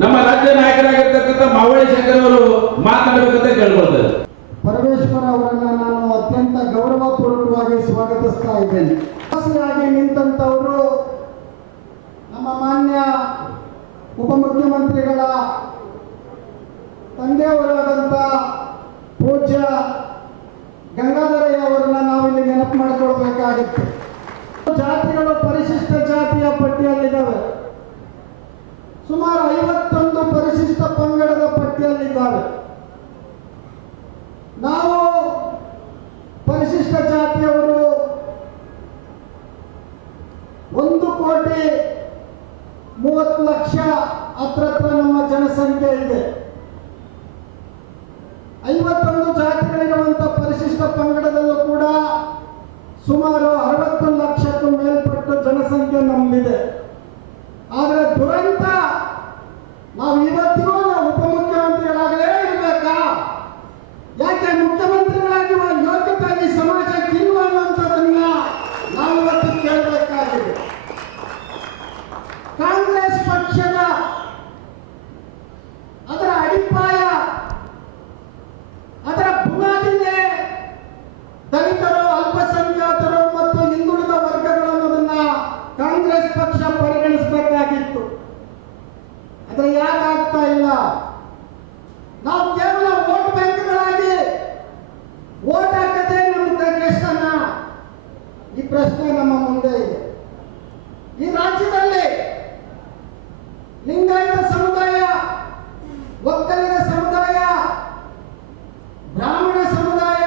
ನಮ್ಮ ರಾಜ್ಯ ನಾಯಕರಾಗಿರ್ತಕ್ಕಂಥ ಮಾವಳಿ ಶಂಕರ್ ಅವರು ಮಾತನಾಡಬೇಕಂತ ಕೇಳ್ಕೊಳ್ತಾರೆ. ಪರಮೇಶ್ವರ ಅವರನ್ನ ನಾನು ಅತ್ಯಂತ ಗೌರವಪೂರ್ವಕವಾಗಿ ಸ್ವಾಗತಿಸ್ತಾ ಇದ್ದೇನೆ. ಆಗಿ ನಿಂತಂತವರು ನಮ್ಮ ಮಾನ್ಯ ಉಪಮುಖ್ಯಮಂತ್ರಿಗಳ ತಂದೆಯವರಾದಂಥ ಪೂಜ್ಯ ಗಂಗಾಧರಯ್ಯ ಅವರನ್ನ ನಾವು ಇಲ್ಲಿ ನೆನಪು ಮಾಡಿಕೊಳ್ಬೇಕಾಗುತ್ತೆ. ಜಾತಿಗಳು ಪರಿಶಿಷ್ಟ ಜಾತಿಯ ಪಟ್ಟಿಯಲ್ಲಿದ್ದಾವೆ. ಸುಮಾರು 51 ಪರಿಶಿಷ್ಟ ಪಂಗಡದ ಪಟ್ಟಿಯಲ್ಲಿದ್ದಾವೆ. ನಾವು ಪರಿಶಿಷ್ಟ ಜಾತಿಯವರು 1,30,00,000 ಹತ್ರ ನಮ್ಮ ಜನಸಂಖ್ಯೆ ಇದೆ. 51 ಜಾತಿಗಳಿರುವಂಥ ಪರಿಶಿಷ್ಟ ಪಂಗಡದಲ್ಲೂ ಕೂಡ ಸುಮಾರು 60 ಲಕ್ಷಕ್ಕೂ ಮೇಲ್ಪಟ್ಟು ಜನಸಂಖ್ಯೆ ನಮ್ಮದಿದೆ. ಆದರೆ ದುರಂತ, ನಾವು ಇವತ್ತಿಗೂ ಉಪಮುಖ್ಯಮಂತ್ರಿಗಳಾಗಲೇ ಇರಬೇಕಾ? ಯಾಕೆ ಮುಖ್ಯಮಂತ್ರಿಗಳಾಗಿ ಯೋಗ್ಯತೆ ಈ ಸಮಾಜಕ್ಕೆ ಇಲ್ಲ ಅನ್ನುವಂಥದ್ದನ್ನ ನಾವು ಇವತ್ತು ಕೇಳಬೇಕಾಗಿದೆ. ಕಾಂಗ್ರೆಸ್ ಪಕ್ಷದ ಅದರ ಅಡಿಪಾಯ, ಅದರ ಬುನಾದಿನೇ ದಲಿತರು, ಅಲ್ಪಸಂಖ್ಯಾತರು ಮತ್ತು ಹಿಂದುಳಿದ ವರ್ಗಗಳು ಅನ್ನೋದನ್ನ ಕಾಂಗ್ರೆಸ್ ಪಕ್ಷ ಪರಿಗಣಿಸಬೇಕಾಗಿತ್ತು. ಆದರೆ ಯಾಕೆ ಆಗ್ತಾ ಇಲ್ಲ? ನಾವು ಕೇವಲ ವೋಟ್ ಬ್ಯಾಂಕ್ಗಳಾಗಿ ವೋಟ್ ಹಾಕದೆ ನಮ್ಮ ಕೆಷ್ಟನ? ಈ ಪ್ರಶ್ನೆ ನಮ್ಮ ಮುಂದೆ ಇದೆ. ಈ ರಾಜ್ಯದಲ್ಲಿ ಲಿಂಗಾಯತ ಸಮುದಾಯ, ಒಕ್ಕಲಿಗ ಸಮುದಾಯ, ಬ್ರಾಹ್ಮಣ ಸಮುದಾಯ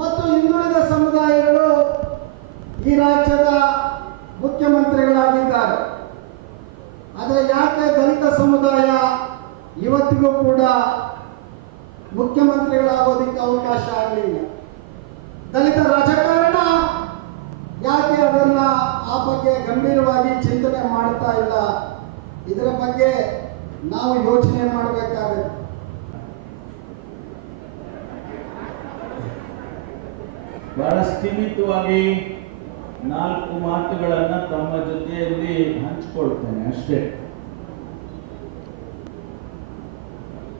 ಮತ್ತು ಹಿಂದುಳಿದ ಸಮುದಾಯಗಳು ಈ ರಾಜ್ಯದ ಮುಖ್ಯಮಂತ್ರಿಗಳಾಗಿದ್ದಾರೆ. ಆದರೆ ಯಾಕೆ ದಲಿತ ಸಮುದಾಯ ಇವತ್ತಿಗೂ ಕೂಡ ಮುಖ್ಯಮಂತ್ರಿಗಳಾಗೋದಕ್ಕೆ ಅವಕಾಶ ಆಗಲಿಲ್ಲ? ದಲಿತ ರಾಜಕಾರಣ ಯಾಕೆ ಅದನ್ನ ಆ ಬಗ್ಗೆ ಗಂಭೀರವಾಗಿ ಚಿಂತನೆ ಮಾಡ್ತಾ ಇಲ್ಲ? ಇದರ ಬಗ್ಗೆ ನಾವು ಯೋಚನೆ ಮಾಡಬೇಕಾಗುತ್ತೆ. ಬಹಳ ಸ್ಥಿಮಿತವಾಗಿ 4 ಮಾತುಗಳನ್ನ ತಮ್ಮ ಜೊತೆಯಲ್ಲಿ ಹಂಚಿಕೊಳ್ತೇನೆ ಅಷ್ಟೇ.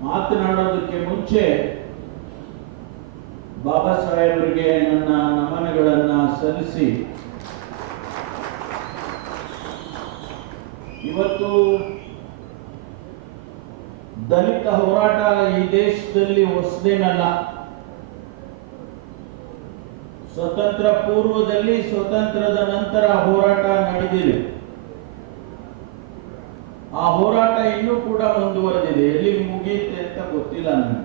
ಮಾತನಾಡೋದಕ್ಕೆ ಮುಂಚೆ ಬಾಬಾ ಸಾಹೇಬರಿಗೆ ನನ್ನ ನಮನಗಳನ್ನ ಸಲ್ಲಿಸಿ, ಇವತ್ತು ದಲಿತ ಹೋರಾಟ ಈ ದೇಶದಲ್ಲಿ ಹೊಸದೇನಲ್ಲ. ಸ್ವತಂತ್ರ ಪೂರ್ವದಲ್ಲಿ, ಸ್ವತಂತ್ರದ ನಂತರ ಹೋರಾಟ ನಡೆದಿದೆ. ಆ ಹೋರಾಟ ಇನ್ನೂ ಕೂಡ ಮುಂದುವರೆದಿದೆ. ಎಲ್ಲಿ ಮುಗಿಯುತ್ತೆ ಅಂತ ಗೊತ್ತಿಲ್ಲ ನನಗೆ.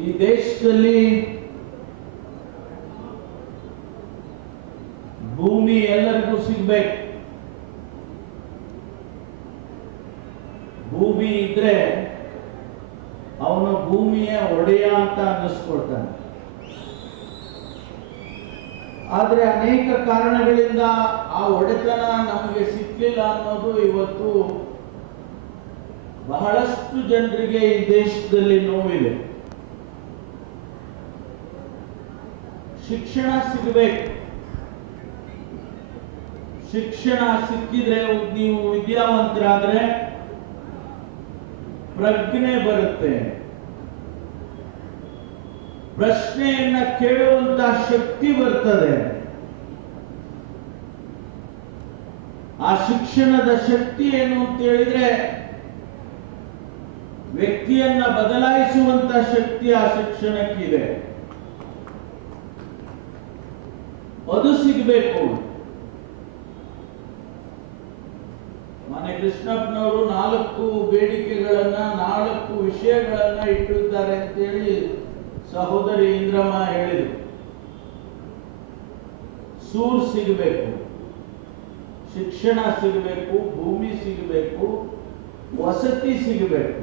ಈ ದೇಶದಲ್ಲಿ ಭೂಮಿ ಎಲ್ಲರಿಗೂ ಸಿಗ್ಬೇಕು. ಭೂಮಿ ಇದ್ರೆ ಅವನು ಭೂಮಿಯ ಒಡೆಯ ಅಂತ ಅನ್ನಿಸ್ಕೊಳ್ತಾನೆ. ಆದ್ರೆ ಅನೇಕ ಕಾರಣಗಳಿಂದ ಆ ಒಡೆತನ ನಮಗೆ ಸಿಕ್ಕಿಲ್ಲ ಅನ್ನೋದು ಇವತ್ತು ಬಹಳಷ್ಟು ಜನರಿಗೆ ಈ ದೇಶದಲ್ಲಿ ನೋವಿದೆ. ಶಿಕ್ಷಣ ಸಿಗಬೇಕು. ಶಿಕ್ಷಣ ಸಿಕ್ಕಿದ್ರೆ, ನೀವು ವಿದ್ಯಾವಂತರಾದ್ರೆ ಪ್ರಜ್ಞೆ ಬರುತ್ತೆ. ಪ್ರಶ್ನೆಯನ್ನ ಕೇಳುವಂತ ಶಕ್ತಿ ಬರ್ತದೆ. ಆ ಶಿಕ್ಷಣದ ಶಕ್ತಿ ಏನು ಅಂತ ಹೇಳಿದ್ರೆ, ವ್ಯಕ್ತಿಯನ್ನ ಬದಲಾಯಿಸುವಂತ ಶಕ್ತಿ ಆ ಶಿಕ್ಷಣಕ್ಕಿದೆ. ಅದು ಸಿಗಬೇಕು. ಮನೆ ಕೃಷ್ಣಪ್ಪನವರು 4 ಬೇಡಿಕೆಗಳನ್ನ, 4 ವಿಷಯಗಳನ್ನ ಇಟ್ಟಿದ್ದಾರೆ ಅಂತೇಳಿ ಸಹೋದರಿ ಇಂದ್ರಮ್ಮ ಹೇಳಿದರು. ಸೂರು ಸಿಗಬೇಕು, ಶಿಕ್ಷಣ ಸಿಗಬೇಕು, ಭೂಮಿ ಸಿಗಬೇಕು, ವಸತಿ ಸಿಗಬೇಕು.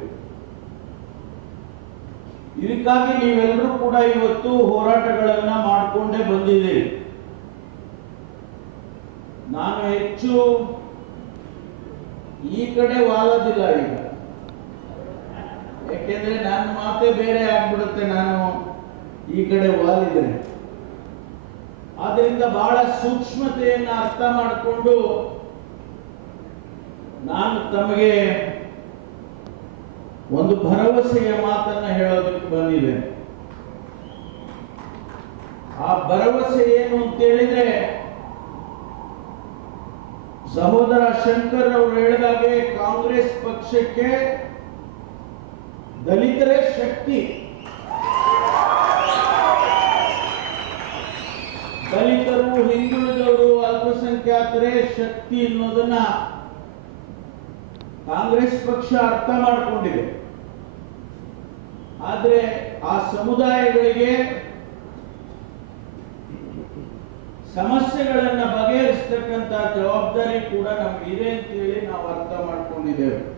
ಇದಕ್ಕಾಗಿ ನೀವೆಲ್ಲರೂ ಕೂಡ ಇವತ್ತು ಹೋರಾಟಗಳನ್ನ ಮಾಡಿಕೊಂಡೇ ಬಂದಿದ್ದೀರಿ. ನಾನು ಹೆಚ್ಚು ಈ ಕಡೆ ವಾಲದಿಲ್ಲ ಈಗ, ಯಾಕೆಂದ್ರೆ ನನ್ನ ಮಾತೇ ಬೇರೆ ಆಗ್ಬಿಡುತ್ತೆ ನಾನು ಈ ಕಡೆ ವಾಲಿದ್ರೆ. ಆದ್ರಿಂದ ಬಹಳ ಸೂಕ್ಷ್ಮತೆಯನ್ನು ಅರ್ಥ ಮಾಡಿಕೊಂಡು ನಾನು ತಮಗೆ ಒಂದು ಭರವಸೆಯ ಮಾತನ್ನ ಹೇಳೋದಕ್ಕೆ ಬಂದಿದೆ. ಆ ಭರವಸೆ ಏನು ಅಂತ ಹೇಳಿದ್ರೆ, ಸಹೋದರ ಶಂಕರ್ ಅವರು ಹೇಳಿದಾಗೆ ಕಾಂಗ್ರೆಸ್ ಪಕ್ಷಕ್ಕೆ ದಲಿತರೇ ಶಕ್ತಿ. ದಲಿತರು, ಹಿಂದುಳಿದವರು, ಅಲ್ಪಸಂಖ್ಯಾತರೇ ಶಕ್ತಿ ಅನ್ನೋದನ್ನ ಕಾಂಗ್ರೆಸ್ ಪಕ್ಷ ಅರ್ಥ ಮಾಡಿಕೊಂಡಿದೆ. ಆದ್ರೆ ಆ ಸಮುದಾಯಗಳಿಗೆ ಸಮಸ್ಯೆಗಳನ್ನ ಬಗೆಹರಿಸತಕ್ಕಂತ ಜವಾಬ್ದಾರಿ ಕೂಡ ನಮಗಿದೆ ಅಂತೇಳಿ ನಾವು ಅರ್ಥ ಮಾಡ್ಕೊಂಡಿದ್ದೇವೆ.